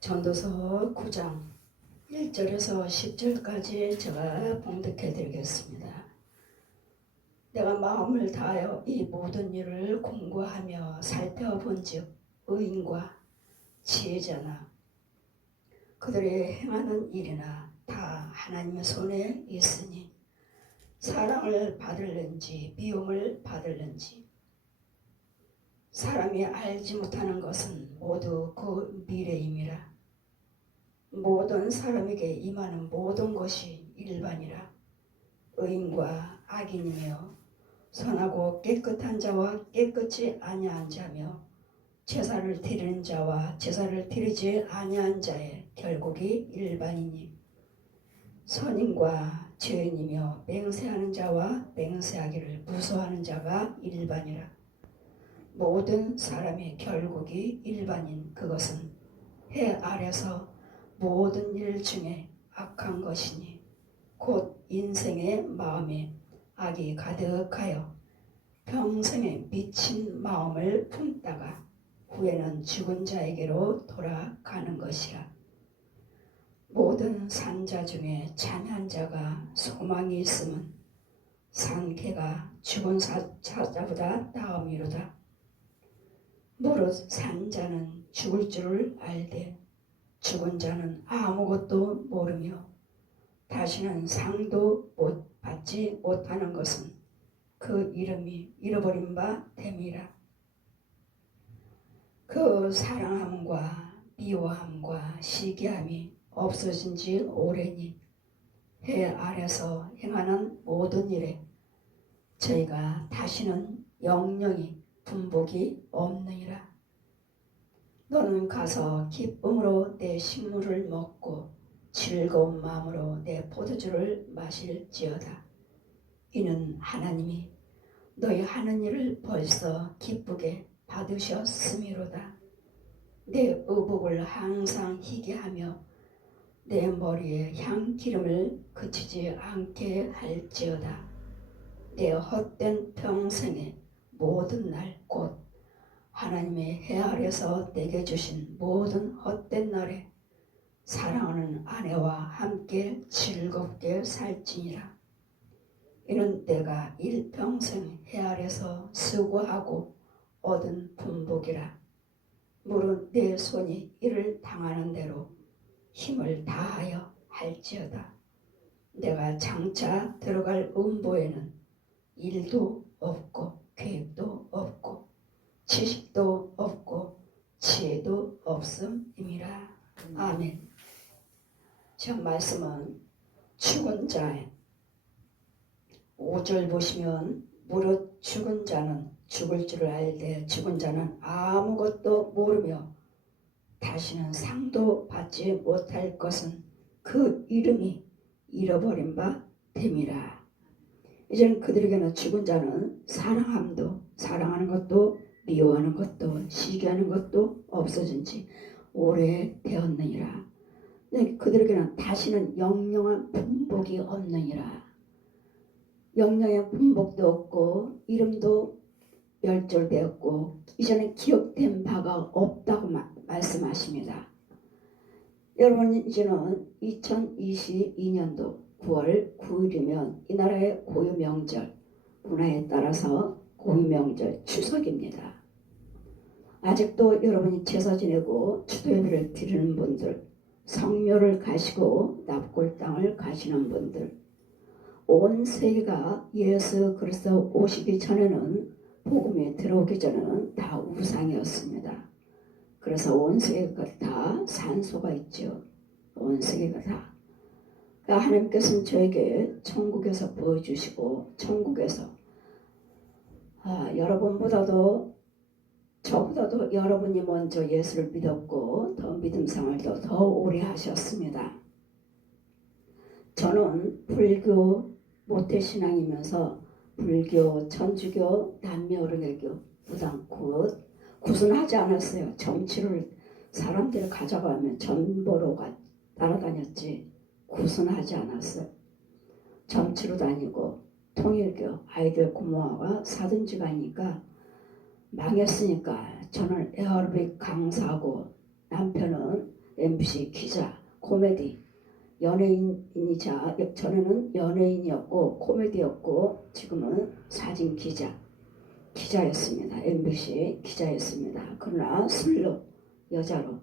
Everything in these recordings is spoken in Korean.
전도서 9장 1절에서 10절까지 제가 봉독해 드리겠습니다. 내가 마음을 다하여 이 모든 일을 공부하며 살펴본즉 의인과 지혜자나 그들이 행하는 일이나 다 하나님의 손에 있으니 사랑을 받을는지 미움을 받을는지 사람이 알지 못하는 것은 모두 그 미래임이라. 모든 사람에게 임하는 모든 것이 일반이라. 의인과 악인이며 선하고 깨끗한 자와 깨끗이 아니한 자며 제사를 드리는 자와 제사를 드리지 아니한 자의 결국이 일반이니 선인과 죄인이며 맹세하는 자와 맹세하기를 무서워하는 자가 일반이라. 모든 사람의 결국이 일반인 그것은 해 아래서 모든 일 중에 악한 것이니 곧 인생의 마음에 악이 가득하여 평생에 미친 마음을 품다가 후에는 죽은 자에게로 돌아가는 것이라. 모든 산자 중에 찬한 자가 소망이 있음은 산개가 죽은 사자보다 나음이로다. 무릇 산자는 죽을 줄을 알되 죽은 자는 아무것도 모르며 다시는 상도 받지 못하는 것은 그 이름이 잃어버린 바 됨이라. 그 사랑함과 미워함과 시기함이 없어진 지 오래니 해 아래서 행하는 모든 일에 저희가 다시는 영영이 분복이 없느니라. 너는 가서 기쁨으로 내 식물을 먹고 즐거운 마음으로 내 포도주를 마실지어다. 이는 하나님이 너희 하는 일을 벌써 기쁘게 받으셨음이로다. 내 의복을 항상 희게 하며 내 머리에 향기름을 그치지 않게 할지어다. 내 헛된 평생의 모든 날 곧 하나님의 해 아래서 내게 주신 모든 헛된 날에 사랑하는 아내와 함께 즐겁게 살지니라. 이는 내가 일평생 해 아래서 수고하고 얻은 분복이라. 무릇 내 손이 이를 당하는 대로 힘을 다하여 할지어다. 내가 장차 들어갈 음보에는 일도 없고 계획도 없고 지식도 없고 지혜도 없음이라. 아멘. 저 말씀은 죽은 자의 5절 보시면 무릇 죽은 자는 죽을 줄을 알되 죽은 자는 아무것도 모르며 다시는 상도 받지 못할 것은 그 이름이 잃어버린 바 됨이라. 이제는 그들에게는 죽은 자는 사랑함도 사랑하는 것도 미워하는 것도 시기하는 것도 없어진 지 오래되었느니라. 그들에게는 다시는 영영한 분복이 없느니라. 영영의 분복도 없고 이름도 멸절되었고 이전에 기억된 바가 없다고 말씀하십니다. 여러분, 이제는 2022년도 9월 9일이면 이 나라의 고유명절, 문화에 따라서 고유명절 추석입니다. 아직도 여러분이 제사 지내고 추도예배를 드리는 분들, 성묘를 가시고 납골당을 가시는 분들, 온 세계가 예수 그리스도 오시기 전에는 복음에 들어오기 전에는 다 우상이었습니다. 그래서 온 세계가 다 산소가 있죠. 온 세계가 다. 하나님께서는 저에게 천국에서 보여주시고 천국에서 여러분보다도 저보다도 여러분이 먼저 예수를 믿었고 더 믿음 생활도 더 오래 하셨습니다. 저는 불교 모태신앙이면서 불교, 천주교, 남녀어른애교 무당코 구순하지 않았어요. 정치를 사람들이 가져가면 전보로 따라다녔지 구순하지 않았어요. 정치로 다니고 통일교 아이들 고모가 사든지가니까 망했으니까 저는 에어로빅 강사하고 남편은 MBC 기자, 코미디, 연예인이자 전에는 연예인이었고 코미디였고 지금은 사진 기자였습니다. MBC 기자였습니다. 그러나 술로 여자로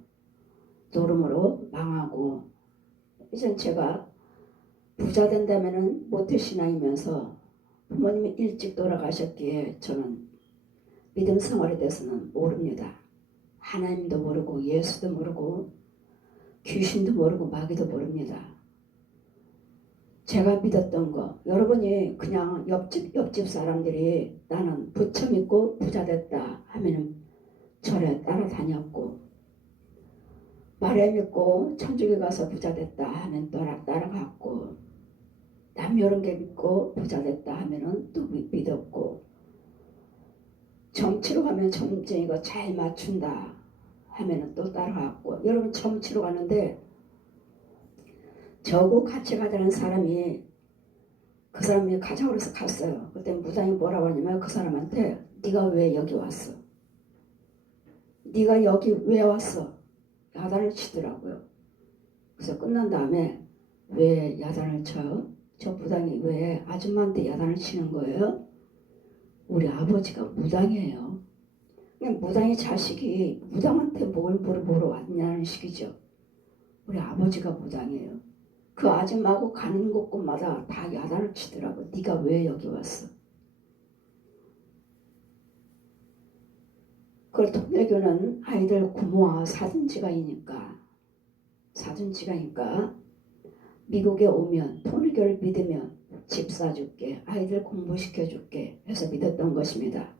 노름으로 망하고 이젠 제가 부자 된다면은 모태신앙이면서 부모님이 일찍 돌아가셨기에 저는 믿음 생활에 대해서는 모릅니다. 하나님도 모르고 예수도 모르고 귀신도 모르고 마귀도 모릅니다. 제가 믿었던 거 여러분이 그냥 옆집 사람들이 나는 부처 믿고 부자 됐다 하면은 절에 따라다녔고 마리아 믿고 천주교 가서 부자 됐다 하면 따라갔고 남여론계 믿고 부자 됐다 하면은 또 믿었고 정치로 가면 정쟁이가 잘 맞춘다 하면은 또 따라갔고 여러분 정치로 가는데 저하고 같이 가자는 사람이 그 사람이 가자고 그래서 갔어요. 그때 무당이 뭐라고 하냐면 그 사람한테 네가 왜 여기 왔어? 네가 여기 왜 왔어? 야단을 치더라고요. 그래서 끝난 다음에 왜 야단을 쳐요? 저 무당이 왜 아줌마한테 야단을 치는 거예요? 우리 아버지가 무당이에요. 그냥 무당의 자식이 무당한테 뭘 물어보러 왔냐는 식이죠. 우리 아버지가 무당이에요. 그 아줌마하고 가는 곳곳마다 다 야단을 치더라고. 네가 왜 여기 왔어? 그걸 통일교는 아이들 부모와 사준지간이니까 미국에 오면 통일교를 믿으면 집 사줄게, 아이들 공부시켜줄게 해서 믿었던 것입니다.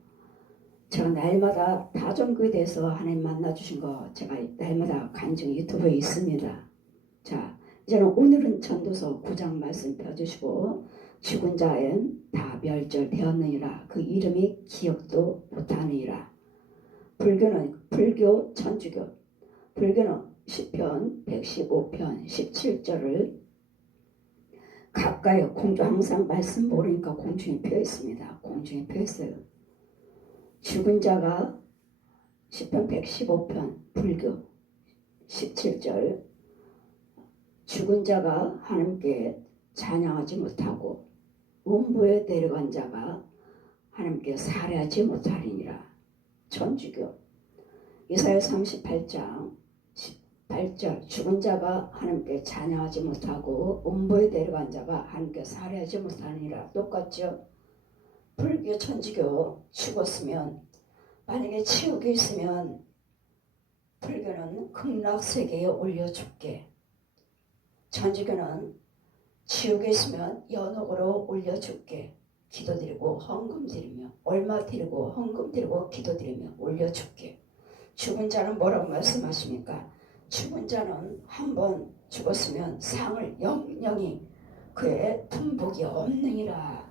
제가 날마다 다종교에 대해서 하나님 만나주신 거 제가 날마다 간증 유튜브에 있습니다. 자, 이제는 오늘은 전도서 9장 말씀 펴주시고 죽은 자엔 다 멸절되었느니라 그 이름이 기억도 못하느니라. 불교 천주교 불교는 시편 115편 17절을 가까이 공중 항상 말씀 모르니까 공중에 펴 있습니다. 공중에 펴 있어요. 죽은 자가 시편 115편 불교 17절 죽은 자가 하나님께 찬양하지 못하고 음부에 내려간 자가 하나님께 살해하지 못하리니라. 천주교 이사야 38장 18절 죽은 자가 하나님께 찬양하지 못하고 음부에 내려간 자가 하나님께 살해하지 못하니라. 똑같죠? 불교 천주교 죽었으면 만약에 지옥에 있으면 불교는 극락세계에 올려 죽게, 천주교는 지옥에 있으면 연옥으로 올려 죽게 기도드리고 헌금드리며 얼마 드리고 헌금드리고 기도드리며 올려 죽게. 죽은 자는 뭐라고 말씀하십니까? 죽은 자는 한번 죽었으면 상을 영영이 그의 품복이 없느니라.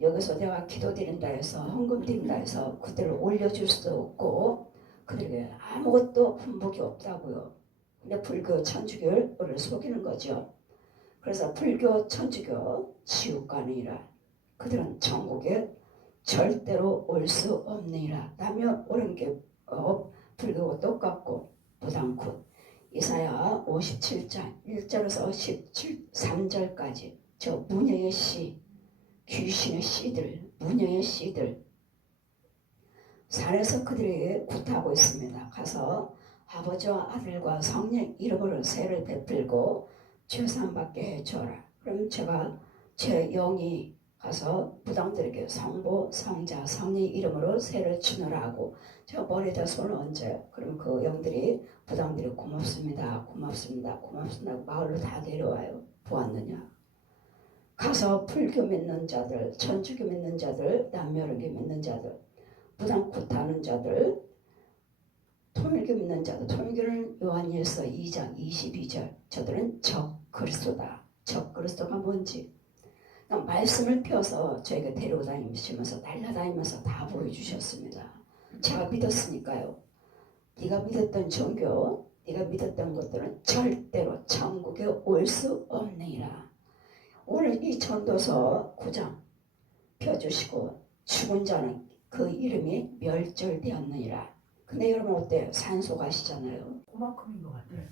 여기서 내가 기도드린다 해서 헌금드린다 해서 그들을 올려줄 수도 없고 그들에게 아무것도 품복이 없다고요. 근데 불교 천주교를 속이는 거죠. 그래서 불교 천주교 지옥 가느니라. 그들은 천국에 절대로 올 수 없느니라. 남녀 옳은 게 불교와 똑같고 부당굿. 이사야 57장 1절에서 13절까지 저 무녀의 씨, 귀신의 씨들, 무녀의 씨들 산에서 그들에게 굿하고 있습니다. 가서 아버지와 아들과 성령 이름으로 세를 베풀고 죄사함받게 해줘라. 그럼 제가 제 영이 가서 부당들에게 성부, 성자, 성령 이름으로 세를 치노라 하고 제가 머리에다 손을 얹어요. 그럼 그 영들이 부당들이 고맙습니다. 고맙습니다. 고맙습니다. 마을로 다 내려와요. 보았느냐. 가서 불교 믿는 자들, 천주교 믿는 자들, 남녀론계 믿는 자들, 부당 굿하는 자들, 통일교 믿는 자들, 통일교는 요한일서 2장 22절 저들은 적그리스도다. 적그리스도가 뭔지 말씀을 펴서 저희가 데리고 다니시면서 날라다니면서 다 보여주셨습니다. 제가 믿었으니까요. 네가 믿었던 종교, 네가 믿었던 것들은 절대로 천국에 올 수 없느니라. 오늘 이 전도서 9장 펴주시고 죽은 자는 그 이름이 멸절되었느니라. 근데 여러분 어때요? 산소 가시잖아요. 그만큼인 것 같아요.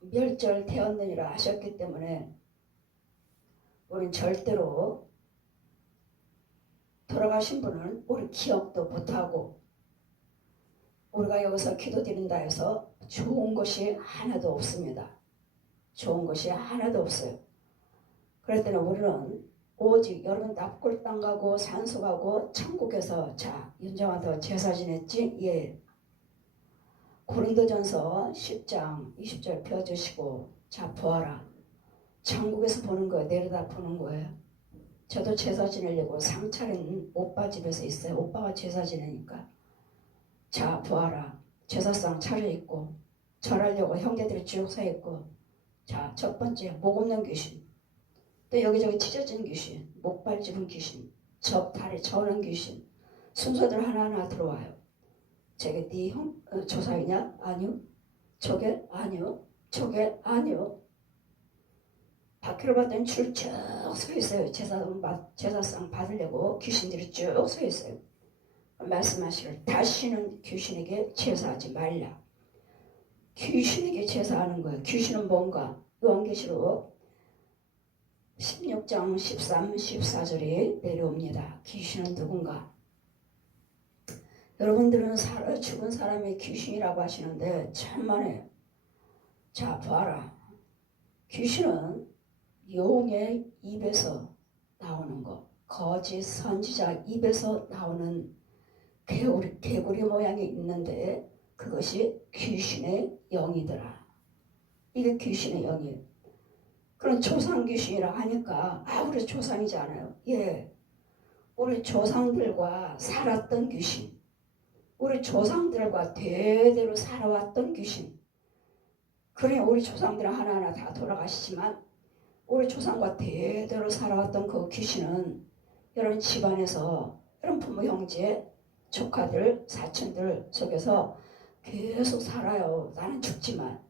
멸절되었느니라 하셨기 때문에 우리는 절대로 돌아가신 분은 우리 기억도 못하고 우리가 여기서 기도드린다 해서 좋은 것이 하나도 없습니다. 좋은 것이 하나도 없어요. 그럴 때는 우리는 오직 여러분 납골 땅 가고 산소 가고 천국에서 자 윤정아 너 제사 지냈지? 예. 고린도전서 10장 20절 펴주시고 자 보아라. 천국에서 보는 거예요. 내려다 보는 거예요. 저도 제사 지내려고 상차린 오빠 집에서 있어요. 오빠가 제사 지내니까 자 보아라. 제사상 차려입고 절하려고 형제들이 쭉 서있고 자 첫 번째 목 없는 귀신 또 여기저기 찢어진 귀신 목발 집은 귀신 다리 저는 귀신 순서들 하나하나 들어와요. 저게 네 조상이냐? 아니요. 저게? 아니요. 저게? 아니요. 바퀴로 봤더니 줄 쭉 서 있어요. 제사상 받으려고 귀신들이 쭉 서 있어요. 말씀하시길 다시는 귀신에게 제사하지 말라. 귀신에게 제사하는 거예요. 귀신은 뭔가? 요한계시록 16장 13, 14절에 내려옵니다. 귀신은 누군가? 여러분들은 죽은 사람이 귀신이라고 하시는데 천만에 자 봐라. 귀신은 용의 입에서 나오는 거, 거짓 선지자 입에서 나오는 개구리 모양이 있는데 그것이 귀신의 영이더라. 이게 귀신의 영이에요. 그런 조상 귀신이라 하니까 우리 조상이지 않아요? 예, 우리 조상들과 살았던 귀신, 우리 조상들과 대대로 살아왔던 귀신. 그래 우리 조상들은 하나하나 다 돌아가시지만 우리 조상과 대대로 살아왔던 그 귀신은 여러분 집안에서 여러분 부모 형제 조카들 사촌들 속에서 계속 살아요. 나는 죽지만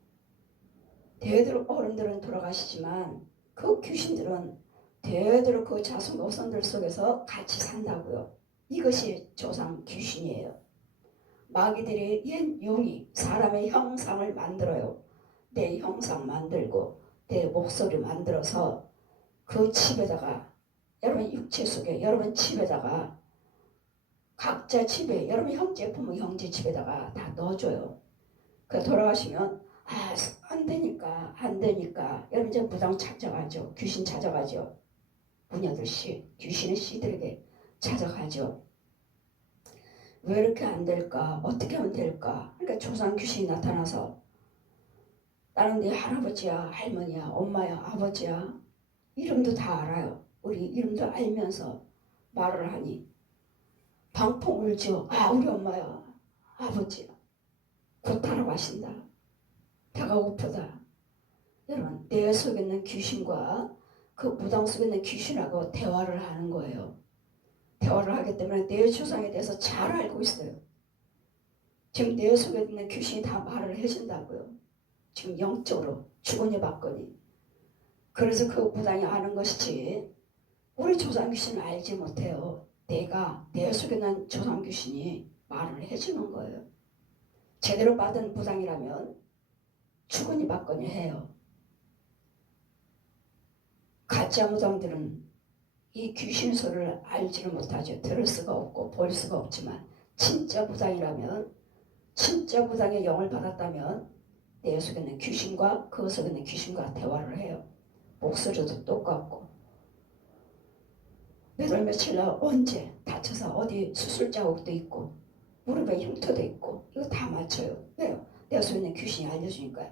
대대로 어른들은 돌아가시지만 그 귀신들은 대대로 그 자손 후손들 속에서 같이 산다고요. 이것이 조상 귀신이에요. 마귀들이 옛 용이 사람의 형상을 만들어요. 내 형상 만들고 내 목소리 만들어서 그 집에다가 여러분 육체 속에 여러분 집에다가 각자 집에 여러분 형제 부모 형제 집에다가 다 넣어줘요. 그 돌아가시면 안 되니까 여러분 이제 무당 찾아가죠. 귀신 찾아가죠. 부녀들 귀신의 씨들에게 찾아가죠. 왜 이렇게 안 될까? 어떻게 하면 될까? 그러니까 조상 귀신이 나타나서 나는 네 할아버지야, 할머니야, 엄마야, 아버지야. 이름도 다 알아요. 우리 이름도 알면서 말을 하니 방풍 울죠. 우리 엄마야, 아버지야. 고타라고 하신다. 배가 고프다. 여러분 내 속에 있는 귀신과 그 무당 속에 있는 귀신하고 대화를 하는 거예요. 대화를 하기 때문에 내 조상에 대해서 잘 알고 있어요. 지금 내 속에 있는 귀신이 다 말을 해준다고요. 지금 영적으로 주거니 받거니. 그래서 그 무당이 아는 것이지 우리 조상 귀신을 알지 못해요. 내가 내 속에 있는 조상 귀신이 말을 해주는 거예요. 제대로 받은 무당이라면 주거니 받거니 해요. 가짜 무당들은 이 귀신 소리를 알지를 못하죠. 들을 수가 없고 볼 수가 없지만 진짜 무당이라면 진짜 무당의 영을 받았다면 내 속에 있는 귀신과 그 속에 있는 귀신과 대화를 해요. 목소리도 똑같고 몇 월 며칠 날 언제 다쳐서 어디 수술 자국도 있고 무릎에 흉터도 있고 이거 다 맞춰요. 왜요? 내 속에 있는 귀신이 알려주니까요.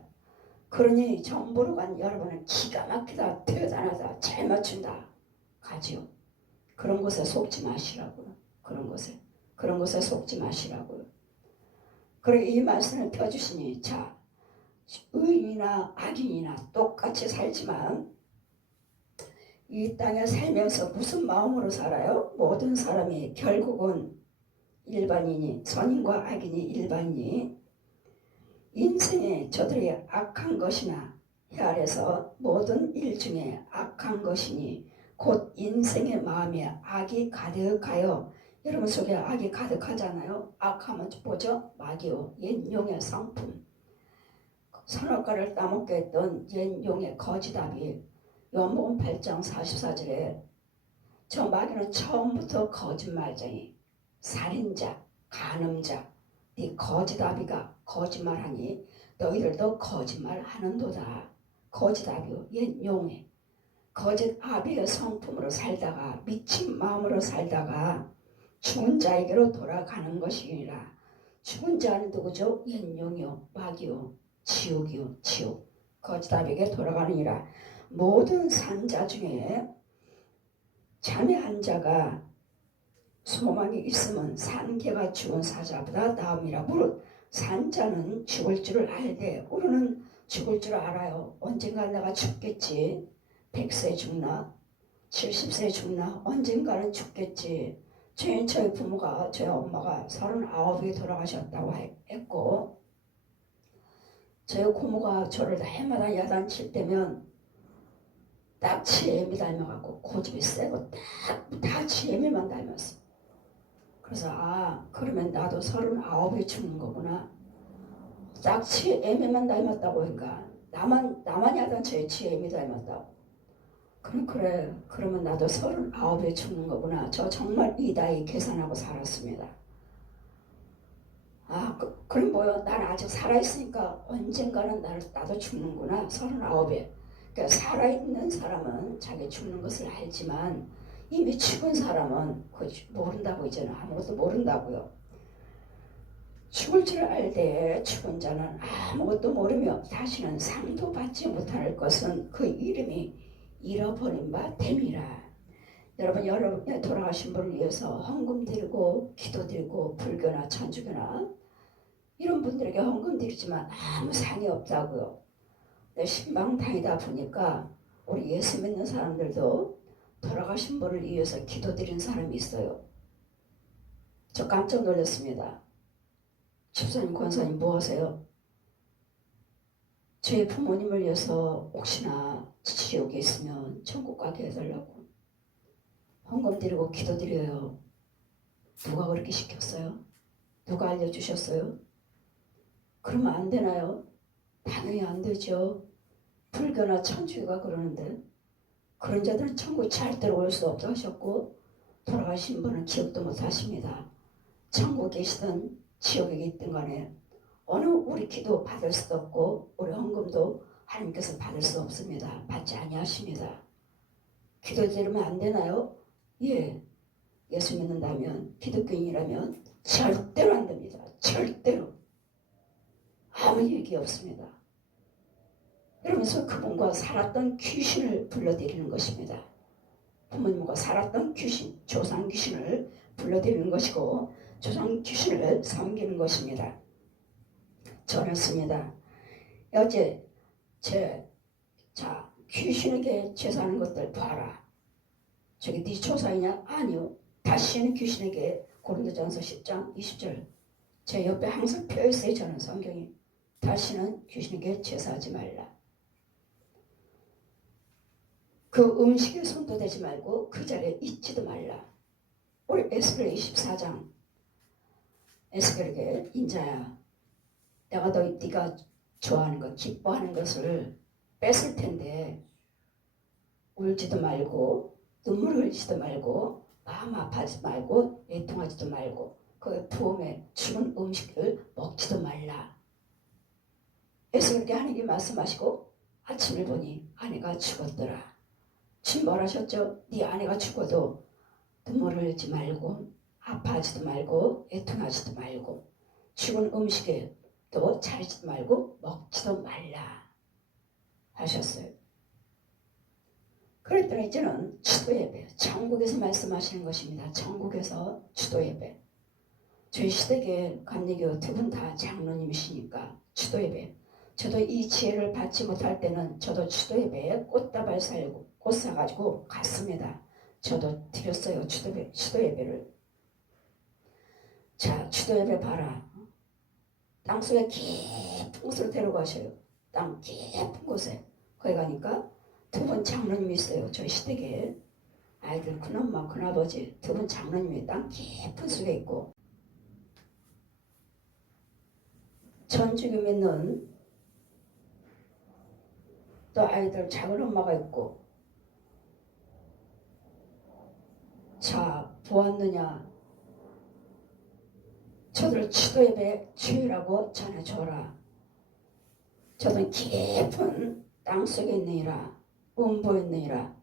그러니 정보로 간 여러분은 기가 막히다 대단하다 잘 맞춘다 가지요. 그런 것에 속지 마시라고요. 그런 것에 속지 마시라고요. 그리고 이 말씀을 펴주시니 자 의인이나 악인이나 똑같이 살지만 이 땅에 살면서 무슨 마음으로 살아요? 모든 사람이 결국은 일반인이 선인과 악인이 일반인이 인생에 저들이 악한 것이나 이 아래서 모든 일 중에 악한 것이니 곧 인생의 마음에 악이 가득하여 여러분 속에 악이 가득하잖아요. 악하면 뭐죠? 마귀요. 옛 용의 상품. 선악과를 따먹게 했던 옛 용의 거지답이 요한복음 8장 44절에 저 마귀는 처음부터 거짓말쟁이, 살인자, 간음자, 네 거짓아비가 거짓말하니 너희들도 거짓말하는도다. 거짓아비요, 옛 용의 거짓아비의 성품으로 살다가 미친 마음으로 살다가 죽은 자에게로 돌아가는 것이니라. 죽은 자는 누구죠? 옛 용이요, 마귀요, 지옥이요, 지옥. 거짓아비에게 돌아가느니라. 모든 산자 중에 참여한 자가 소망이 있으면 산개가 죽은 사자보다 나음이라. 무릇 산자는 죽을 줄을 알되 우리는 죽을 줄 알아요. 언젠가 내가 죽겠지. 100세 죽나 70세 죽나 언젠가는 죽겠지. 저희 부모가 저희 엄마가 39에 돌아가셨다고 했고 저희 고모가 저를 해마다 야단칠 때면 딱 지혜미 닮아갖고 고집이 세고 다 지혜미만 닮았어. 그래서 그러면 나도 39에 죽는 거구나. 딱 지혜미만 닮았다고 하니까 나만 야단쳐요. 지혜미 닮았다고. 그래 그러면 나도 39에 죽는 거구나. 저 정말 이 나이 계산하고 살았습니다. 그럼 뭐요? 난 아직 살아있으니까 언젠가는 나도 죽는구나. 39에. 그러니까 살아있는 사람은 자기 죽는 것을 알지만 이미 죽은 사람은 모른다고 이제는 아무것도 모른다고요. 죽을 줄 알되 죽은 자는 아무것도 모르며 다시는 상도 받지 못할 것은 그 이름이 잃어버린 바 됨이라. 여러분의 돌아가신 분을 위해서 헌금 드리고 기도 드리고 불교나 천주교나 이런 분들에게 헌금 드리지만 아무 상이 없다고요. 신방 다니다 보니까 우리 예수 믿는 사람들도 돌아가신 분을 위해서 기도드린 사람이 있어요. 저 깜짝 놀랐습니다. 집사님, 권사님 뭐 하세요? 제 부모님을 위해서 혹시나 지옥에 있으면 천국 가게 해달라고 헌금 드리고 기도드려요. 누가 그렇게 시켰어요? 누가 알려주셨어요? 그러면 안 되나요? 당연히 안 되죠. 불교나 천주교가 그러는데 그런 자들은 천국 절대로 올 수 없다고 하셨고 돌아가신 분은 기억도 못 하십니다. 천국에 계시든 지옥에 있든 간에 어느 우리 기도 받을 수도 없고 우리 헌금도 하나님께서 받을 수 없습니다. 받지 아니하십니다. 기도 드리면 안 되나요? 예. 예수 믿는다면 기독교인이라면 절대로 안 됩니다. 절대로. 아무 얘기 없습니다. 이러면서 그분과 살았던 귀신을 불러들이는 것입니다. 부모님과 살았던 귀신, 조상 귀신을 불러들이는 것이고 조상 귀신을 섬기는 것입니다. 저랬습니다. 어제 귀신에게 제사하는 것들 봐라. 저기 네 조상이냐? 아니요. 다시는 귀신에게 고린도전서 10장 20절 제 옆에 항상 펴있어요. 저는 성경이. 다시는 귀신에게 제사하지 말라. 그 음식에 손도 대지 말고 그 자리에 있지도 말라. 우리 에스겔 24장 에스겔에게 인자야 내가 네가 좋아하는 것 기뻐하는 것을 뺏을 텐데 울지도 말고 눈물을 흘리지도 말고 마음 아파하지 말고 애통하지도 말고 그 부음에 죽은 음식을 먹지도 말라. 에스겔에게 하나님이 말씀하시고 아침을 보니 아내가 죽었더라. 지금 뭘 하셨죠? 네 아내가 죽어도 눈물을 흘리지 말고 아파하지도 말고 애통하지도 말고 죽은 음식에 또 차리지도 말고 먹지도 말라 하셨어요. 그랬더니 이제는 추도예배, 천국에서 말씀하시는 것입니다. 천국에서 추도예배. 저희 시댁에 감리교 두 분 다 장로님이시니까 추도예배. 저도 이 지혜를 받지 못할 때는 저도 추도예배에 꽃다발 살고 꽃 사가지고 갔습니다. 저도 드렸어요. 추도예배를. 자, 추도예배 봐라. 땅속에 깊은 곳으로 데려가셔요. 땅 깊은 곳에. 거기 가니까 두 분 장로님이 있어요. 저희 시댁에. 아이들 큰엄마 큰아버지 두 분 장로님이 땅 깊은 속에 있고 천주교 믿는 또 아이들 작은 엄마가 있고. 자, 보았느냐? 저들 추도 예배 주일하고 전해줘라. 저들 깊은 땅속에 있느니라. 음보에 있느니라.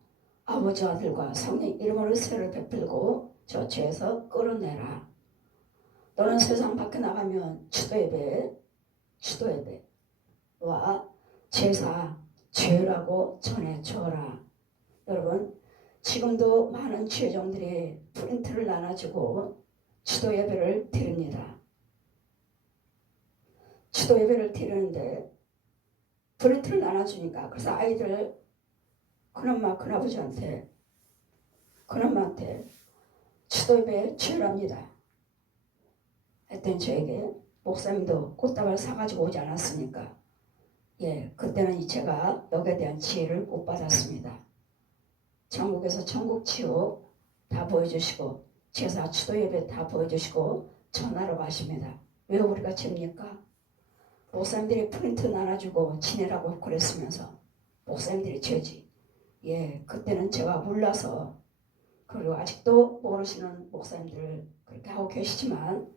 아버지 아들과 성령 이름으로 세를 베풀고 저 죄에서 끌어내라. 너는 세상 밖에 나가면 추도예배와 제사 죄라고 전해줘라. 여러분, 지금도 많은 지회종들이 프린트를 나눠주고 추도예배를 드립니다. 추도예배를 드리는데 프린트를 나눠주니까, 그래서 아이들 큰엄마 큰아버지한테 큰엄마한테 추도예배 주일합니다 했더니 저에게 목사님도 꽃다발 사가지고 오지 않았습니까? 예, 그때는 제가 여기에 대한 지혜를 못 받았습니다. 전국에서 천국 치유 다 보여주시고 제사 추도 예배 다 보여주시고 전하러 가십니다. 왜 우리가 칩니까? 목사님들이 프린트 나눠주고 지내라고 그랬으면서 목사님들이 죄지. 예, 그때는 제가 몰라서, 그리고 아직도 모르시는 목사님들 그렇게 하고 계시지만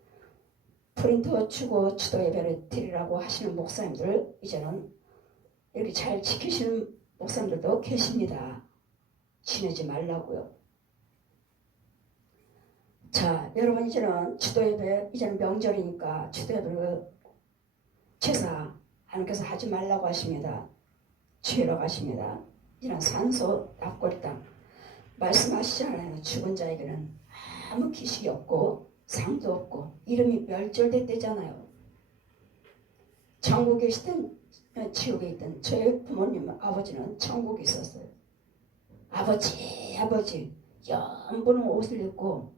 프린트 주고 추도 예배를 드리라고 하시는 목사님들 이제는 이렇게 잘 지키시는 목사님들도 계십니다. 지내지 말라고요. 자, 여러분, 이제는 추도예배, 이제는 명절이니까 추도예배를 제사 하나님께서 하지 말라고 하십니다. 죄라고 하십니다. 이런 산소 납골당 말씀하시잖아요. 죽은 자에게는 아무 기식이 없고 상도 없고 이름이 멸절됐대잖아요. 천국에 있든 지옥에 있든 저희 부모님 아버지는 천국에 있었어요. 아버지 연분홍 옷을 입고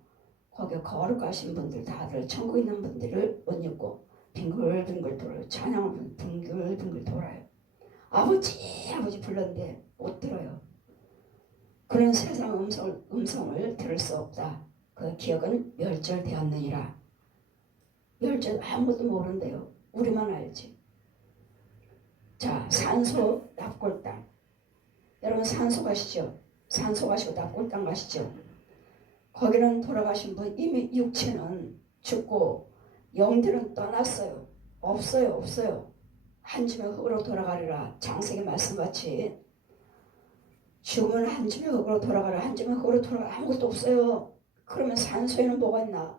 거기에 거룩하신 분들 다들 천국에 있는 분들을 옷 입고 빙글빙글 돌아요. 찬양을 빙글빙글 돌아요. 아버지 불렀는데 못 들어요. 그런 세상 음성을 들을 수 없다. 그 기억은 멸절되었느니라. 멸절 아무것도 모른대요. 우리만 알지. 자, 산소 납골당. 여러분 산소 가시죠. 산소 가시고 납골당 가시죠. 거기는 돌아가신 분 이미 육체는 죽고 영들은 떠났어요. 없어요. 한 줌의 흙으로 돌아가리라. 장세기 말씀같이 죽으면 한 줌의 흙으로 돌아가라. 한 줌의 흙으로 돌아가. 아무것도 없어요. 그러면 산소에는 뭐가 있나?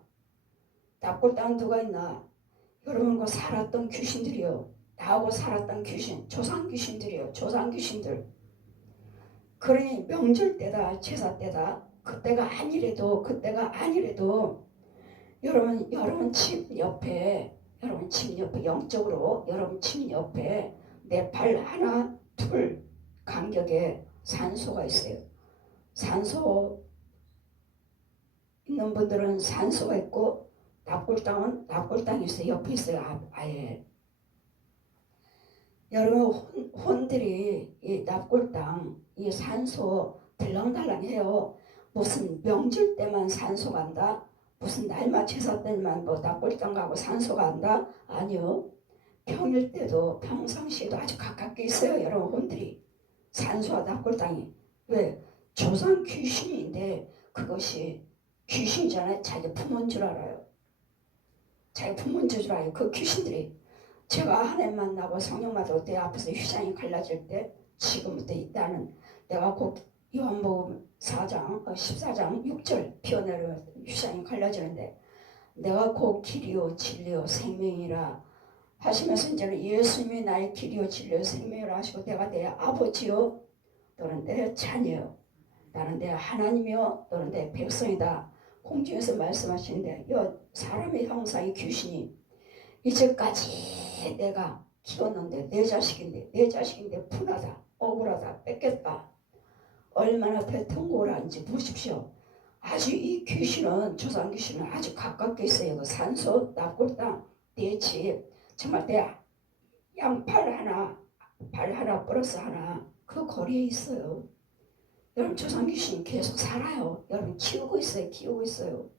납골당은 누가 있나? 여러분과 살았던 귀신들이요. 나하고 살았던 귀신, 조상 귀신들이요. 조상 귀신들. 그러니 명절 때다, 제사 때다. 그때가 아니래도 여러분 집 옆에 영적으로 여러분 집 옆에 내 발 하나 둘 간격에 산소가 있어요. 산소 있는 분들은 산소가 있고 납골당은 납골당이 있어요. 옆에 있어요. 아예. 여러분 혼들이 이 납골당 이 산소 들렁달렁해요. 무슨 명절 때만 산소 간다? 무슨 날만 제사 때만 뭐 납골당 가고 산소 간다? 아니요. 평일 때도 평상시에도 아주 가깝게 있어요. 여러분 혼들이 산소와 납골당이. 왜? 조상 귀신인데 그것이 귀신이잖아요. 자기 부모인 줄 알아요. 자기 부모인 줄 알아요. 그 귀신들이. 제가 하나님 만나고 성령 받고 내 앞에서 휘장이 갈라질 때 지금부터 나는 내가 곧 요한복음 4장 14장 6절 피어내려 휘장이 갈라지는데 내가 곧 길이요 진리요 생명이라 하시면서 이제는 예수님이 나의 길이요 진리요 생명이라 하시고 내가 내 아버지요 너는 내 자녀요 나는 내 하나님이요 너는 내 백성이다. 공중에서 말씀하시는데 이 사람의 형상이 귀신이 이제까지 내가 키웠는데 내 자식인데 분하다 억울하다 뺏겼다 얼마나 대통고를 하는지 보십시오. 아주 이 귀신은 조상 귀신은 아주 가깝게 있어요. 그 산소 납골당 내 집 정말 내 양팔 하나 발 하나 플러스 하나 그 거리에 있어요. 여러분 조상 귀신이 계속 살아요. 여러분 키우고 있어요.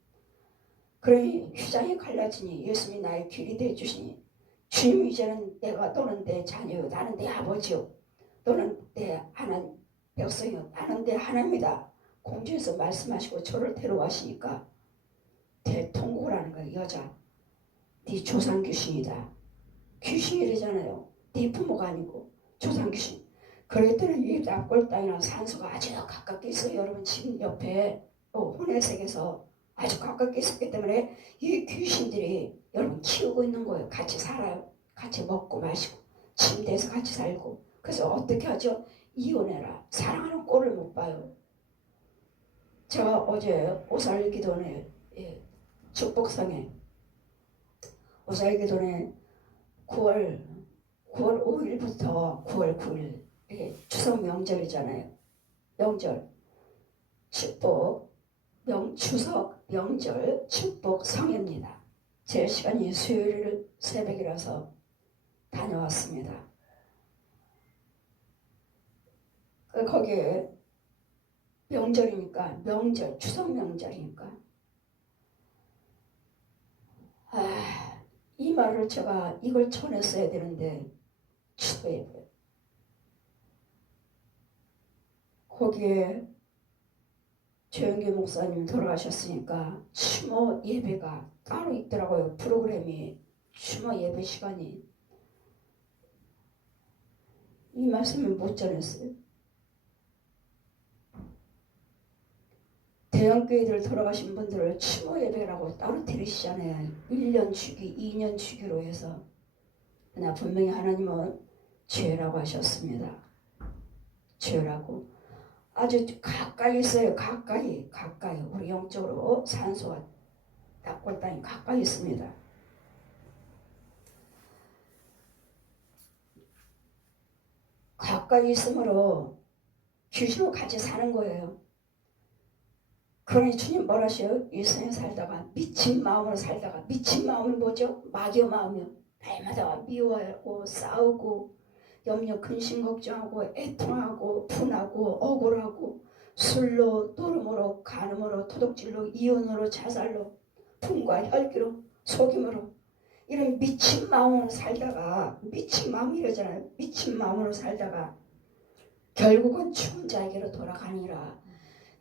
그러니 휘장이 갈라지니 예수님이 나의 길이 되어주시니 주님 이제는 너는 내 자녀요 나는 내 아버지요 너는 내 하나님 백성이요 나는 내 하나님이다. 공주에서 말씀하시고 저를 데려가시니까 대통곡을 하는 거예요. 여자 네 조상 귀신이다. 귀신이래잖아요. 네 부모가 아니고 조상 귀신. 그랬더니 이 납골 땅이나 산소가 아주 가깝게 있어요. 여러분 집 옆에 혼외색에서 아주 가깝게 있었기 때문에 이 귀신들이 여러분 키우고 있는 거예요. 같이 살아요. 같이 먹고 마시고 침대에서 같이 살고. 그래서 어떻게 하죠? 이혼해라. 사랑하는 꼴을 못 봐요. 제가 어제 오살기도원에 축복성에 오살기도원에 9월 5일부터 9월 9일 이게 추석 명절이잖아요. 명절 축복 추석 명절 축복 성회입니다. 제 시간이 수요일 새벽이라서 다녀왔습니다. 거기에 명절이니까 추석 명절이니까 이 말을 제가 이걸 전했어야 되는데 취소해버려요. 거기에 조영기 목사님 돌아가셨으니까 추모 예배가 따로 있더라고요. 프로그램이 추모 예배 시간이. 이 말씀을 못 전했어요. 대형교회들 돌아가신 분들을 추모 예배라고 따로 드리시잖아요. 1년 주기, 2년 주기로 해서. 그러나 분명히 하나님은 죄라고 하셨습니다. 죄라고. 아주 가까이 있어요. 가까이. 우리 영적으로 산소와 납골 땅이 가까이 있습니다. 가까이 있으므로 귀신으로 같이 사는 거예요. 그러니 주님 뭐라 하셔요? 이 세상에 살다가 미친 마음으로 살다가 미친 마음은 뭐죠? 마귀의 마음이요. 날마다 미워하고 싸우고 염려 근심 걱정하고 애통하고 분하고 억울하고 술로 노름으로 간음으로 도둑질로 이혼으로 자살로 분과 혈기로 속임으로 이런 미친 마음으로 살다가 미친 마음 이러잖아요. 미친 마음으로 살다가 결국은 죽은 자에게로 돌아가니라.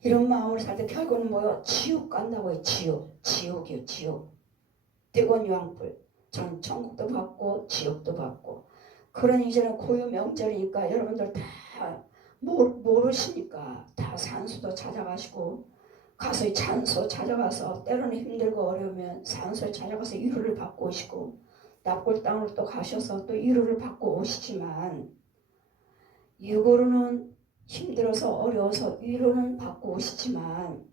이런 마음으로 살 때 결국은 뭐요? 지옥 간다고 해요. 지옥이요. 지옥. 뜨거운 유황불. 전 천국도 받고 지옥도 받고. 그러니 이제는 고유 명절이니까 여러분들 다 모르시니까 다 산소도 찾아가시고 가서 찬소 찾아가서 때로는 힘들고 어려우면 산소에 찾아가서 위로를 받고 오시고 납골 땅으로 또 가셔서 또 위로를 받고 오시지만 육으로는 힘들어서 어려워서 위로는 받고 오시지만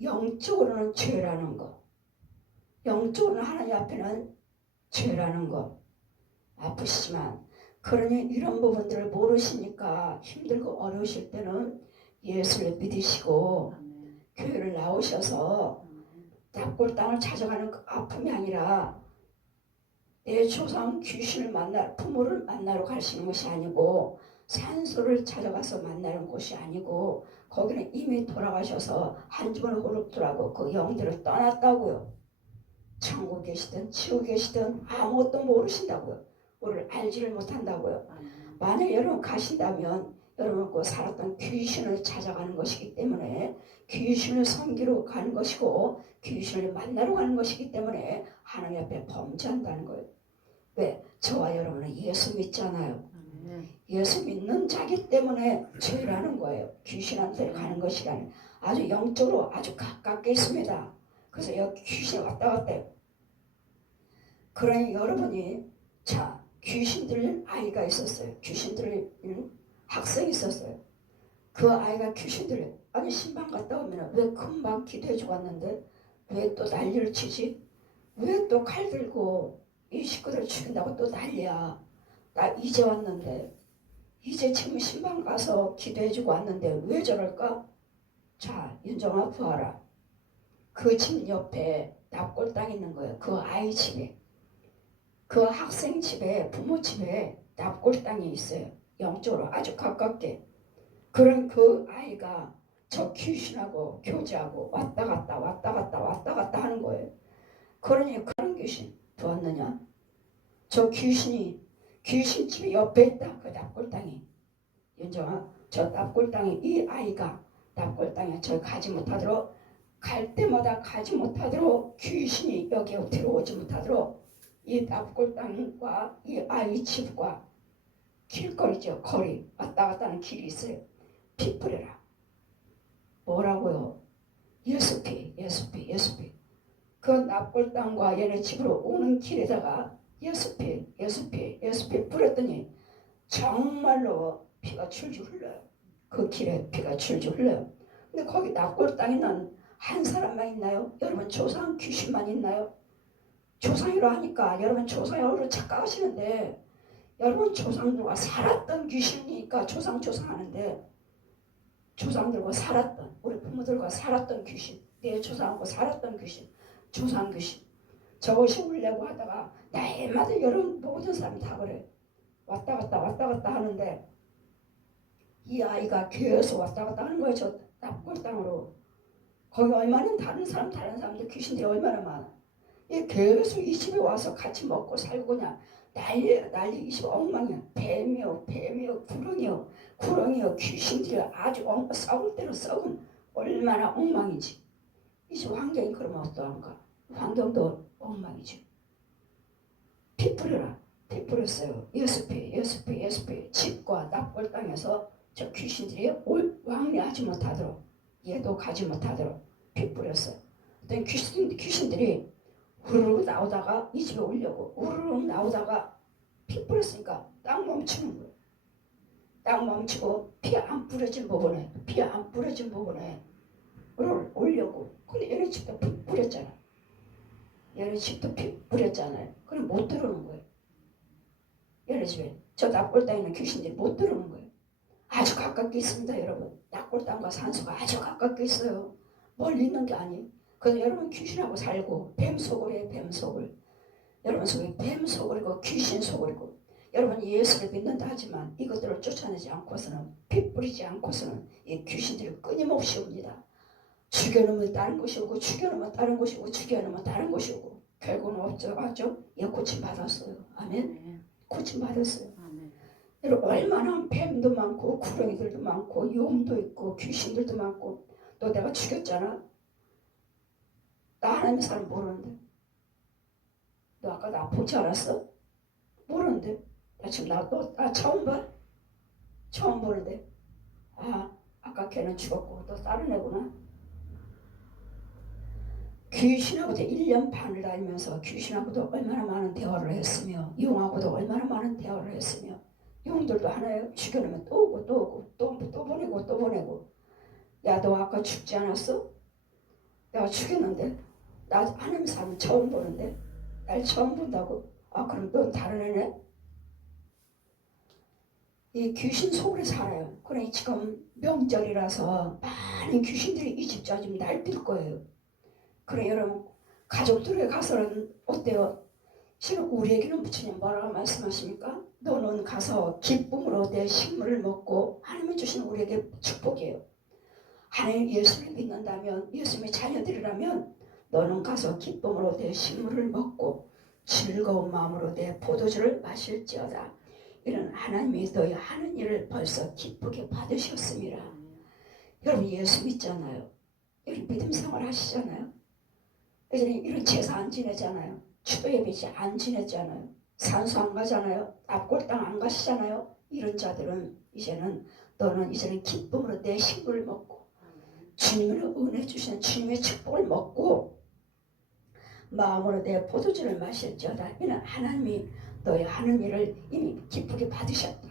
영적으로는 죄라는 것, 영적으로는 하나님 앞에는 죄라는 것 아프시지만 그러니 이런 부분들을 모르시니까 힘들고 어려우실 때는 예수를 믿으시고 교회를 나오셔서 납골 땅을 찾아가는 그 아픔이 아니라 내 조상 귀신을 부모를 만나러 가시는 것이 아니고 산소를 찾아가서 만나는 곳이 아니고 거기는 이미 돌아가셔서 한 주번에 호흡들하고 그 영들을 떠났다고요. 천국 계시든 지옥 계시든 아무것도 모르신다고요. 우리를 알지를 못한다고요. 만약 여러분 가신다면 여러분 그 살았던 귀신을 찾아가는 것이기 때문에 귀신을 섬기러 가는 것이고 귀신을 만나러 가는 것이기 때문에 하나님 앞에 범죄한다는 거예요. 왜? 저와 여러분은 예수 믿잖아요. 예수 믿는 자기 때문에 죄라는 거예요. 귀신한테 가는 것이 아니라 아주 영적으로 아주 가깝게 있습니다. 그래서 여기 귀신 왔다 갔다 해요. 그러니 여러분이 귀신 들린 아이가 있었어요. 귀신 들린 학생이 있었어요. 그 아이가 귀신 들려. 아니 신방 갔다 오면 왜 금방 기도해주고 왔는데 왜 또 난리를 치지? 왜 또 칼 들고 이 식구들을 죽인다고 또 난리야. 나 이제 왔는데 이제 지금 신방 가서 기도해주고 왔는데 왜 저럴까? 자, 윤정아 부하라. 그 집 옆에 납골 땅 있는 거예요. 그 아이 집에. 그 학생 집에 부모 집에 납골 땅이 있어요. 영적으로 아주 가깝게. 그런 그 아이가 저 귀신하고 교제하고 왔다 갔다 하는 거예요. 그러니 그런 귀신 보았느냐? 저 귀신이 귀신집이 옆에 있다. 그 납골 땅이. 윤정아, 저 납골 땅에 이 아이가 납골 땅에 저 가지 못하도록, 갈 때마다 가지 못하도록, 귀신이 여기에 들어오지 못하도록 이 납골 땅과 이 아이 집과 길거리죠. 거리 왔다 갔다 하는 길이 있어요. 피 뿌려라. 뭐라고요? 예수피, 예수피, 예수피. 그 납골 땅과 얘네 집으로 오는 길에다가 예수피, 예수피, 예수피 뿌렸더니 정말로 피가 줄줄 흘러요. 그 길에 피가 줄줄 흘러요. 근데 거기 납골 땅에는 한 사람만 있나요? 여러분 조상 귀신만 있나요? 조상이라 하니까 여러분 조상으로 착각하시는데, 여러분 조상들과 살았던 귀신이니까 조상하는데, 조상들과 살았던, 우리 부모들과 살았던 귀신, 내 조상하고 살았던 귀신, 조상 귀신, 저것이 울려고 하다가 날마다 여러분 모든 사람이 다 그래. 왔다 갔다 하는데 이 아이가 계속 왔다 갔다 하는 거예요. 저 납골 땅으로. 거기 얼마나 다른 사람들 귀신들이 얼마나 많아. 이 계속 이 집에 와서 같이 먹고 살고 그냥 난리 이 집 엉망이야. 뱀이요 구렁이요 귀신들이 아주 썩을 대로 썩은 얼마나 엉망이지. 이 집 환경이 그러면 어떠한가. 환경도 엉망이지. 피 뿌려라. 피 뿌렸어요. 예수피 집과 납골 땅에서 저 귀신들이 왕래하지 못하도록, 얘도 가지 못하도록 피 뿌렸어요. 어떤 귀신들이 우르르 나오다가 이 집에 오려고 우르르 나오다가 피 뿌렸으니까 딱 멈추는 거예요. 딱 멈추고 피 안 뿌려진 부분에 오려고. 근데 얘네 집도 피 뿌렸잖아. 얘네 집도 피 뿌렸잖아요. 그럼 못 들어오는 거예요. 얘네 집에 저 납골 땅에 있는 귀신들이 못 들어오는 거예요. 아주 가깝게 있습니다, 여러분. 납골 땅과 산소가 아주 가깝게 있어요. 멀리 있는 게 아니에요. 그래서 여러분 귀신하고 살고 뱀소굴이에요. 뱀소굴. 여러분 속에 뱀소굴이고 귀신 소굴이고, 여러분 예수를 믿는다 하지만 이것들을 쫓아내지 않고서는, 피 뿌리지 않고서는 이 귀신들이 끊임없이 옵니다. 죽여놓으면 다른 것이 오고, 죽여놓으면 다른 것이 오고, 죽여놓으면 다른 것이 오고, 결국은 없죠. 예, 고침 받았어요. 아멘. 고침 받았어요. 여러분 얼마나 뱀도 많고 구렁이들도 많고 용도 있고 귀신들도 많고. 너 내가 죽였잖아. 나 하나님의 사람 모르는데. 너 아까 나 보지 않았어? 모르는데. 나 지금 나 처음 봐? 처음 보는데. 아까 걔는 죽었고 너 다른 애구나. 귀신하고도 1년 반을 다니면서 귀신하고도 얼마나 많은 대화를 했으며, 용하고도 얼마나 많은 대화를 했으며, 용들도 하나에 죽여놓으면 또 오고 또 보내고. 야, 너 아까 죽지 않았어? 내가 죽였는데. 나 하나님 사람 처음 보는데. 날 처음 본다고? 그럼 넌 다른 애네? 이 귀신 속으로 살아요. 그러니 지금 명절이라서 많은 귀신들이 이 집자 좀 날뛸 거예요. 그래, 여러분 가족들에게 가서는 어때요? 지금 우리에게는 부처님 뭐라고 말씀하십니까? 너는 가서 기쁨으로 내 식물을 먹고, 하나님이 주신 우리에게 축복이에요. 하나님 예수를 믿는다면, 예수님의 자녀들이라면 너는 가서 기쁨으로 내 식물을 먹고 즐거운 마음으로 내 포도주를 마실지어다. 이런 하나님이 너희 하는 일을 벌써 기쁘게 받으셨습니다. 여러분 예수 믿잖아요. 여러분 믿음 생활 하시잖아요. 이런 제사 안 지내잖아요. 추도 예배 안 지냈잖아요. 산소 안 가잖아요. 납골 땅 안 가시잖아요. 이런 자들은 너는 이제는 기쁨으로 내 식물을 먹고, 주님의 은혜 주시는 주님의 축복을 먹고 마음으로 내 포도주를 마실지어다. 이는 하나님이 너희 하는 일을 이미 기쁘게 받으셨다.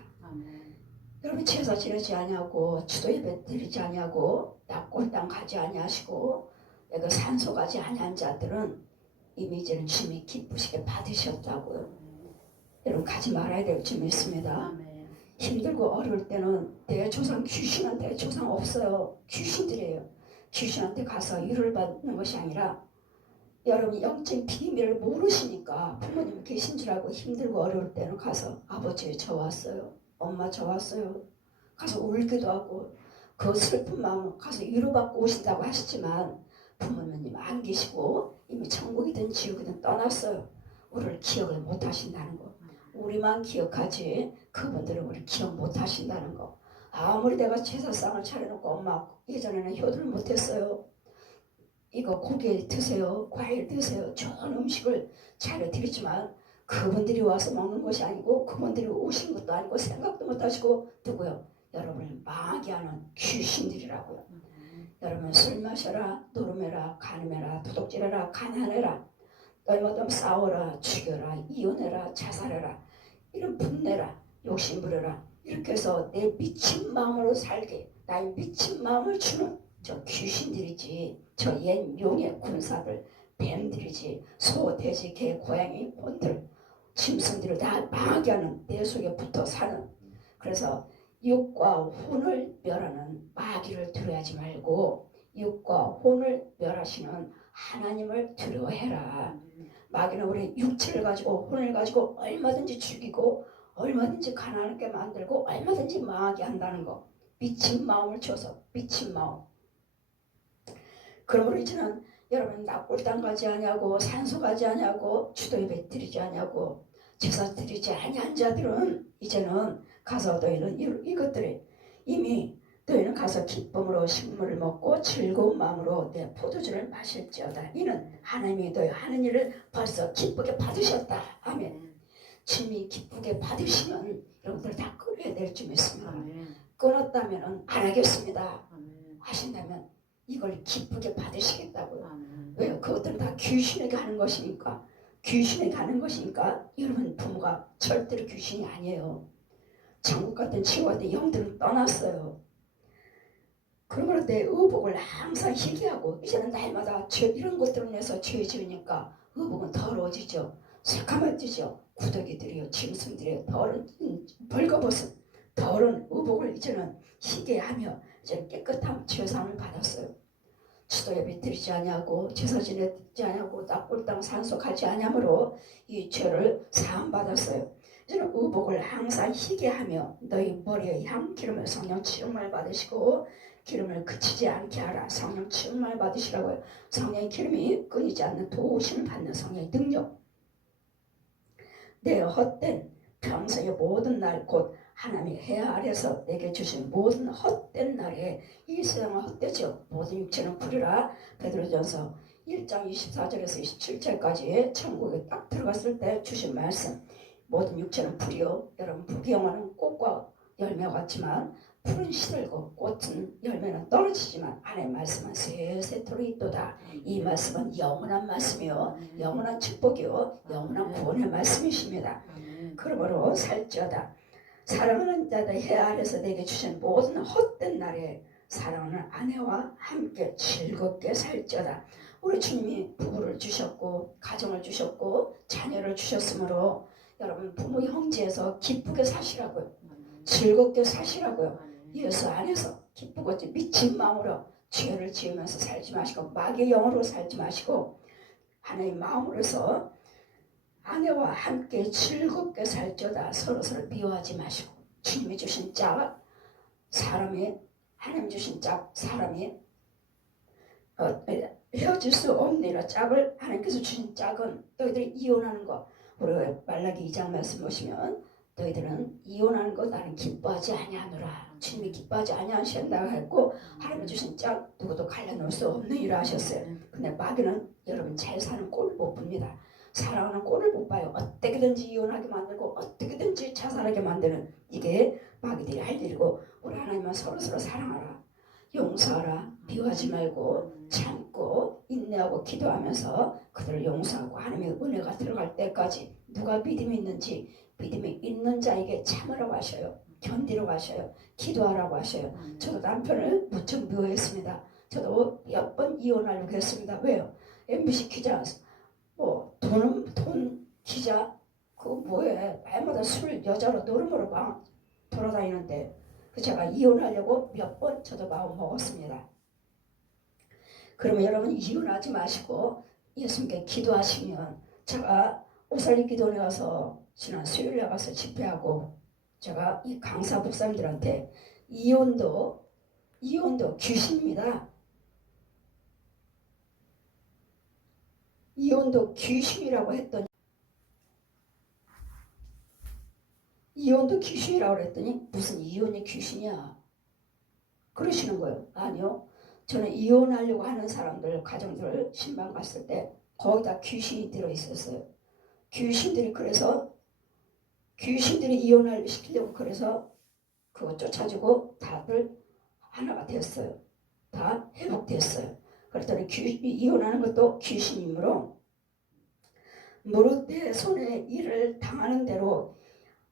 여러분 제사 지내지 아니하고 추도 예배 드리지 아니하고 납골 땅 가지 아니하시고 내가 산소 가지 아니한 자들은 이미 이제는 주님이 기쁘시게 받으셨다고요. 여러분 가지 말아야 될 줄 믿습니다. 힘들고 어려울 때는 내 조상 귀신한테 조상 없어요. 귀신들이에요. 귀신한테 가서 위로를 받는 것이 아니라, 여러분 영적 비밀을 모르시니까 부모님 계신 줄 알고 힘들고 어려울 때는 가서 아버지 저 왔어요. 엄마 저 왔어요. 가서 울기도 하고 그 슬픈 마음 가서 위로받고 오신다고 하시지만 부모님 안 계시고 이미 천국이든 지옥이든 떠났어요. 우리를 기억을 못 하신다는 거. 우리만 기억하지 그분들은 우리 기억 못 하신다는 거. 아무리 내가 제사상을 차려놓고 엄마 예전에는 효도를 못했어요. 이거 고기 드세요, 과일 드세요, 좋은 음식을 차려드리지만 그분들이 와서 먹는 것이 아니고 그분들이 오신 것도 아니고 생각도 못하시고 누구요? 여러분을 망하게 하는 귀신들이라고요. 여러분 술 마셔라, 노름해라, 간음해라, 도둑질해라, 가난해라, 너희마다 싸워라, 죽여라, 이혼해라, 자살해라, 이런 분내라, 욕심 부려라, 이렇게 해서 내 미친 마음으로 살게 나의 미친 마음을 주는 저 귀신들이지, 저 옛 용의 군사들, 뱀들이지, 소, 돼지, 개, 고양이, 곤들, 짐승들을 다 망하게 하는 내 속에 붙어 사는. 그래서 육과 혼을 멸하는 마귀를 두려워하지 말고 육과 혼을 멸하시는 하나님을 두려워해라. 마귀는 우리 육체를 가지고 혼을 가지고 얼마든지 죽이고 얼마든지 가난하게 만들고 얼마든지 망하게 한다는 거. 미친 마음을 줘서 미친 마음. 그러므로 이제는 여러분 낙골당 가지 아니하고 산소 가지 아니하고 주도예배 드리지 아니하고 제사 드리지 아니한 자들은 이제는 가서 너희는 이것들이 이미 너희는 가서 기쁨으로 식물을 먹고 즐거운 마음으로 내 포도주를 마실지어다. 이는 하나님이 너희 하는 일을 벌써 기쁘게 받으셨다. 아멘. 주님이 기쁘게 받으시면 여러분들 다 끊어야 될 줄 믿습니다. 끊었다면 안 하겠습니다 하신다면 이걸 기쁘게 받으시겠다고요. 왜요? 그것들은 다 귀신에게 하는 것이니까. 귀신에게 하는 것이니까 여러분 부모가 절대로 귀신이 아니에요. 천국 같은 지옥 같은 영들은 떠났어요. 그러므로 내 의복을 항상 희귀하고 이제는 날마다 이런 것들을 내서 죄 지으니까 의복은 더러워지죠. 새카매지죠. 구더기들이요, 짐승들이요, 더러운 벌거벗은 더러운 의복을 이제는 희귀하며 이제는 깨끗한 죄사함을 받았어요. 수도예배 드리지 아니하고 제사 지내지 아니하고 낙골당 산소 가지 아니하므로 이 죄를 사함 받았어요. 이제는 의복을 항상 희게하며 너희 머리에 향 기름을 성령 충만을 받으시고 기름을 그치지 않게 하라. 성령 충만을 받으시라고요. 성령의 기름이 끊이지 않는 도우심을 받는 성령의 능력. 내 헛된 평생의 모든 날 곧 하나님이 해 아래서 내게 주신 모든 헛된 날에 이 세상은 헛되죠. 모든 육체는 불이라. 베드로전서 1장 24절에서 27절까지 천국에 딱 들어갔을 때 주신 말씀. 모든 육체는 불이요. 여러분 부귀영화는 꽃과 열매와 같지만 풀은 시들고 꽃은 열매는 떨어지지만 안에 말씀은 세세토록 있도다. 이 말씀은 영원한 말씀이요, 영원한 축복이요, 영원한 구원의 말씀이십니다. 그러므로 살지어다. 사랑하는 자들 해 아래서 내게 주신 모든 헛된 날에 사랑하는 아내와 함께 즐겁게 살지어다. 우리 주님이 부부를 주셨고 가정을 주셨고 자녀를 주셨으므로 여러분 부모 형제에서 기쁘게 사시라고요. 즐겁게 사시라고요. 예수 안에서 기쁘고 미친 마음으로 죄를 지으면서 살지 마시고 마귀의 영으로 살지 마시고 하나님 마음으로서 아내와 함께 즐겁게 살지어다. 서로서로 미워하지 마시고 주님이 주신 짝 사람이 하나님 주신 짝 사람이 헤어질 수 없느니라. 짝을 하나님께서 주신 짝은 너희들이 이혼하는 거. 우리 말라기 2장 말씀 보시면 너희들은 이혼하는 것 나는 기뻐하지 아니하노라. 주님이 기뻐하지 아니하신다고 했고 하나님이 주신 짝 누구도 갈라놓을 수 없느니라 하셨어요. 근데 마귀는 여러분 잘 사는 꼴을 못 봅니다. 사랑하는 꼴을 못 봐요. 어떻게든지 이혼하게 만들고 어떻게든지 자살하게 만드는 이게 마귀들이 할 일이고 우리 하나님은 서로서로 사랑하라. 용서하라. 미워하지 말고 참고 인내하고 기도하면서 그들을 용서하고 하나님의 은혜가 들어갈 때까지 누가 믿음이 있는지 믿음이 있는 자에게 참으라고 하셔요. 견디라고 하셔요. 기도하라고 하셔요. 저도 남편을 무척 미워했습니다. 저도 몇 번 이혼하려고 했습니다. 왜요? MBC 기자 돈 기자 그거 뭐해? 날마다 술 여자로 노름으로 막 돌아다니는데 제가 이혼하려고 몇 번 저도 마음 먹었습니다. 그러면 여러분 이혼하지 마시고 예수님께 기도하시면 제가 오살리 기도원에 가서 지난 수요일에 가서 집회하고 제가 이 강사 목사님들한테 이혼도 귀신입니다. 이혼도 귀신이라고 했더니 이혼도 귀신이라고 했더니 무슨 이혼이 귀신이야. 그러시는 거예요. 아니요. 저는 이혼하려고 하는 사람들, 가정들 신방 갔을 때 거기다 귀신이 들어 있었어요. 귀신들이 그래서 귀신들이 이혼을 시키려고 그래서 그거 쫓아주고 다들 하나가 됐어요. 다 회복됐어요. 그랬더니 이혼하는 것도 귀신이므로 무릇 내 손에 일을 당하는 대로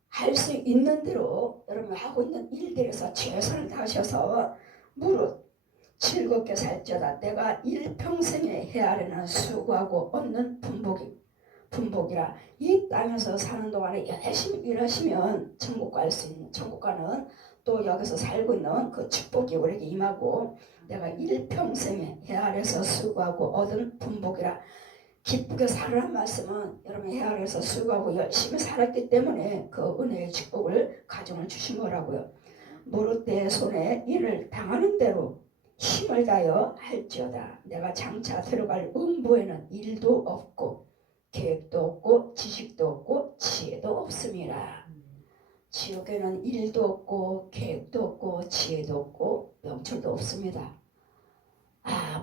할 수 있는 대로 여러분 하고 있는 일들에서 최선을 다하셔서 무릇 즐겁게 살자다. 내가 일평생에 헤아리는 수고하고 얻는 분복이라. 이 땅에서 사는 동안에 열심히 일하시면 천국 갈 수 있는, 천국 가는 또 여기서 살고 있는 그 축복이 우리에게 임하고 내가 일평생에 헤아려서 수고하고 얻은 분복이라. 기쁘게 살으란 말씀은 여러분 헤아려서 수고하고 열심히 살았기 때문에 그 은혜의 축복을 가정을 주신 거라고요. 무릇 내 손에 일을 당하는 대로 힘을 다하여 할지어다. 내가 장차 들어갈 음부에는 일도 없고 계획도 없고 지식도 없고 지혜도 없음이라. 지옥에는 일도 없고 계획도 없고 지혜도 없고 명철도 없습니다.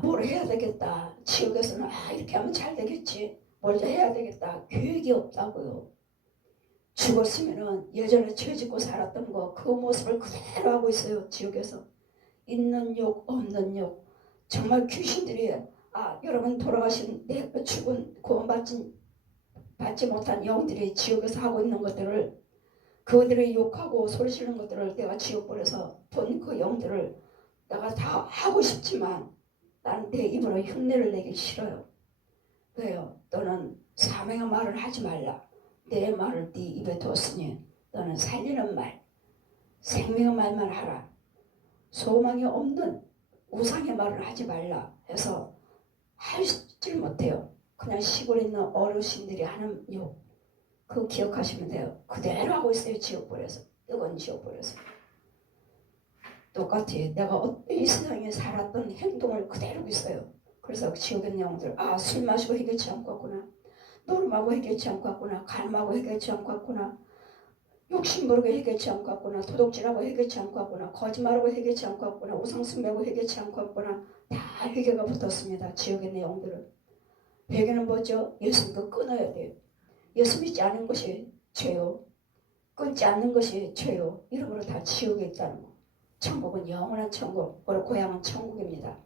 뭘 해야 되겠다. 지옥에서는 이렇게 하면 잘 되겠지. 뭘 해야 되겠다. 계획이 없다고요. 죽었으면은 예전에 죄 짓고 살았던 거 그 모습을 그대로 하고 있어요. 지옥에서. 있는 욕 없는 욕. 정말 귀신들이 여러분 돌아가신 내 죽은 구원받지 못한 영들이 지옥에서 하고 있는 것들을 그들이 욕하고 소리 지르는 것들을 내가 지옥불에서 본 그 영들을 내가 다 하고 싶지만 나는 내 입으로 흉내를 내기 싫어요. 왜요? 너는 사명의 말을 하지 말라. 내 말을 네 입에 뒀으니 너는 살리는 말, 생명의 말만 하라. 소망이 없는 우상의 말을 하지 말라 해서 하질 못해요. 그냥 시골에 있는 어르신들이 하는 욕 그거 기억하시면 돼요. 그대로 하고 있어요. 지옥불에서. 뜨거운 지옥불에서. 똑같아. 내가 이 세상에 살았던 행동을 그대로 하고 있어요. 그래서 지옥에 있는 영들 술 마시고 해결치 않고 왔구나. 노름하고 해결치 않고 왔구나. 간음하고 해결치 않고 왔구나. 욕심 부르게 해결치 않고 왔구나. 도둑질하고 해결치 않고 왔구나. 거짓말하고 해결치 않고 왔구나. 우상숭배하고 해결치 않고 왔구나. 다 회개가 붙었습니다. 지옥에 있는 영들은. 회개는 뭐죠? 예수님과 끊어야 돼요. 예수 믿지 않은 것이 죄요. 끊지 않는 것이 죄요. 이러므로 다 지옥에 있다는 거. 천국은 영원한 천국, 우리 고향은 천국입니다.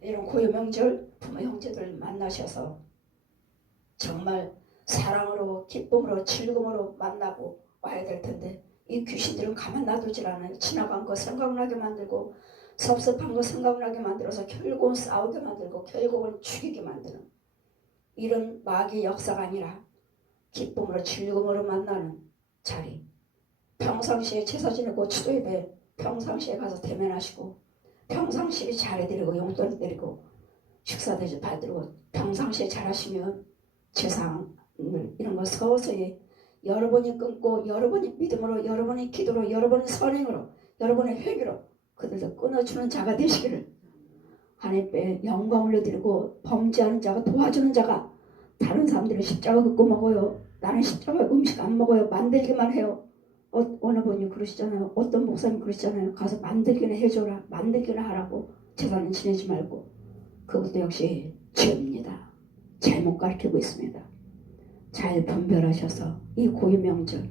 이런 고유 명절 부모 형제들 만나셔서 정말 사랑으로 기쁨으로 즐거움으로 만나고 와야 될 텐데 이 귀신들은 가만 놔두질 않아요. 지나간 거 생각나게 만들고 섭섭한 거 생각나게 만들어서 결국은 싸우게 만들고 결국은 죽이게 만드는 이런 마귀의 역사가 아니라 기쁨으로 즐거움으로 만나는 자리. 평상시에 제사 지내고 추도예배 평상시에 가서 대면하시고 평상시에 잘해드리고 용돈 드리고 식사 대접 받들고 평상시에 잘하시면 재상을 이런 거 서서히 여러분이 끊고 여러분이 믿음으로 여러분이 기도로 여러분의 선행으로 여러분의 회개로 그들도 끊어주는 자가 되시기를 하나님께 영광 올려드리고 범죄하는 자가 도와주는 자가 다른 사람들은 십자가 긋고 먹어요. 나는 십자가 음식 안 먹어요. 만들기만 해요. 어느 분이 그러시잖아요. 어떤 목사님 그러시잖아요. 가서 만들기나 해줘라. 만들기나 하라고. 제사는 지내지 말고. 그것도 역시 죄입니다. 잘못 가르치고 있습니다. 잘 분별하셔서 이 고유 명절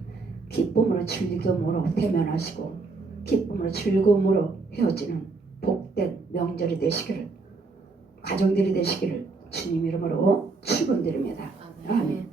기쁨으로 즐거움으로 대면하시고 기쁨으로 즐거움으로 헤어지는 복된 명절이 되시기를 가정들이 되시기를 주님 이름으로 축원드립니다. 아멘.